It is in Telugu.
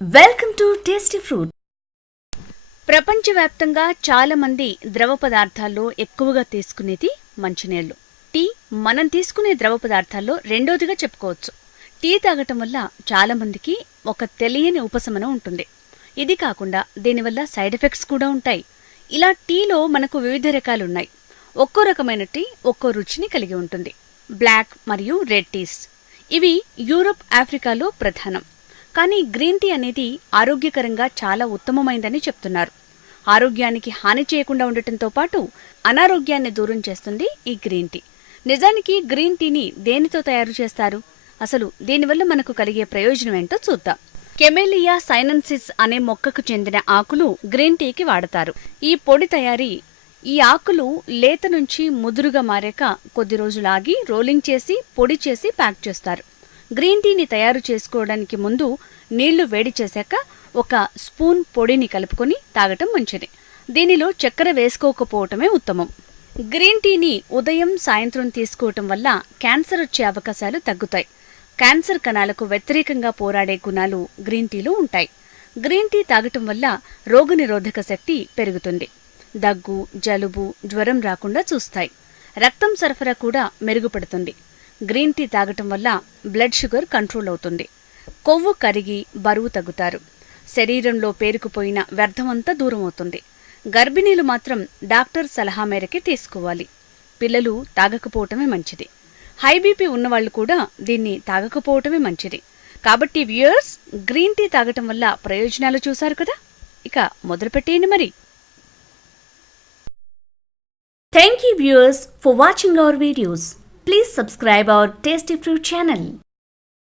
Welcome to tasty fruit. ప్రపంచవ్యాప్తంగా చాలా మంది ద్రవ పదార్థాల్లో ఎక్కువగా తీసుకునేది మంచినీళ్లు. టీ మనం తీసుకునే ద్రవ పదార్థాల్లో రెండోదిగా చెప్పుకోవచ్చు. టీ తాగటం వల్ల చాలా మందికి ఒక తెలియని ఉపశమనం ఉంటుంది. ఇది కాకుండా దీనివల్ల సైడ్ ఎఫెక్ట్స్ కూడా ఉంటాయి. ఇలా టీలో మనకు వివిధ రకాలున్నాయి. ఒక్కో రకమైన టీ ఒక్కో రుచిని కలిగి ఉంటుంది. బ్లాక్ మరియు రెడ్ టీస్ ఇవి యూరప్, ఆఫ్రికాలో ప్రధానం. కానీ గ్రీన్ టీ అనేది ఆరోగ్యకరంగా చాలా ఉత్తమమైందని చెప్తున్నారు. ఆరోగ్యానికి హాని చేయకుండా ఉండటంతో పాటు అనారోగ్యాన్ని దూరం చేస్తుంది ఈ గ్రీన్ టీ. నిజానికి గ్రీన్ టీని దేనితో తయారు చేస్తారు? అసలు దీనివల్ల మనకు కలిగే ప్రయోజనం ఏంటో చూద్దాం. కెమెలియా సైనెన్సిస్ అనే మొక్కకు చెందిన ఆకులు గ్రీన్ టీకి వాడతారు. ఈ పొడి తయారీ ఈ ఆకులు లేత నుంచి ముదురుగా మారాక కొద్ది రోజులాగి రోలింగ్ చేసి పొడి చేసి ప్యాక్ చేస్తారు. గ్రీన్ టీని తయారు చేసుకోవడానికి ముందు నీళ్లు వేడి చేశాక ఒక స్పూన్ పొడిని కలుపుకొని తాగటం మంచిది. దీనిలో చక్కెర వేసుకోకపోవటమే ఉత్తమం. గ్రీన్ టీని ఉదయం, సాయంత్రం తీసుకోవటం వల్ల క్యాన్సర్ వచ్చే అవకాశాలు తగ్గుతాయి. క్యాన్సర్ కణాలకు వ్యతిరేకంగా పోరాడే గుణాలు గ్రీన్ టీలో ఉంటాయి. గ్రీన్ టీ తాగటం వల్ల రోగనిరోధక శక్తి పెరుగుతుంది. దగ్గు, జలుబు, జ్వరం రాకుండా చూస్తాయి. రక్తం సరఫరా కూడా మెరుగుపడుతుంది. గ్రీన్ టీ తాగటం వల్ల బ్లడ్ షుగర్ కంట్రోల్ అవుతుంది. కొవ్వు కరిగి బరువు తగ్గుతారు. శరీరంలో పేరుకుపోయిన వ్యర్థమంతా దూరం అవుతుంది. గర్భిణీలు మాత్రం డాక్టర్ సలహా మేరకే తీసుకోవాలి. పిల్లలు తాగకపోవటమే మంచిది. హై బీపీ ఉన్నవాళ్లు కూడా దీన్ని తాగకపోవటమే మంచిది. కాబట్టి వ్యూయర్స్, గ్రీన్ టీ తాగటం వల్ల ప్రయోజనాలు చూశారు కదా, ఇక మొదలుపెట్టేయండి మరి. Thank you viewers for watching our videos. Please subscribe our Tasty Fruit channel.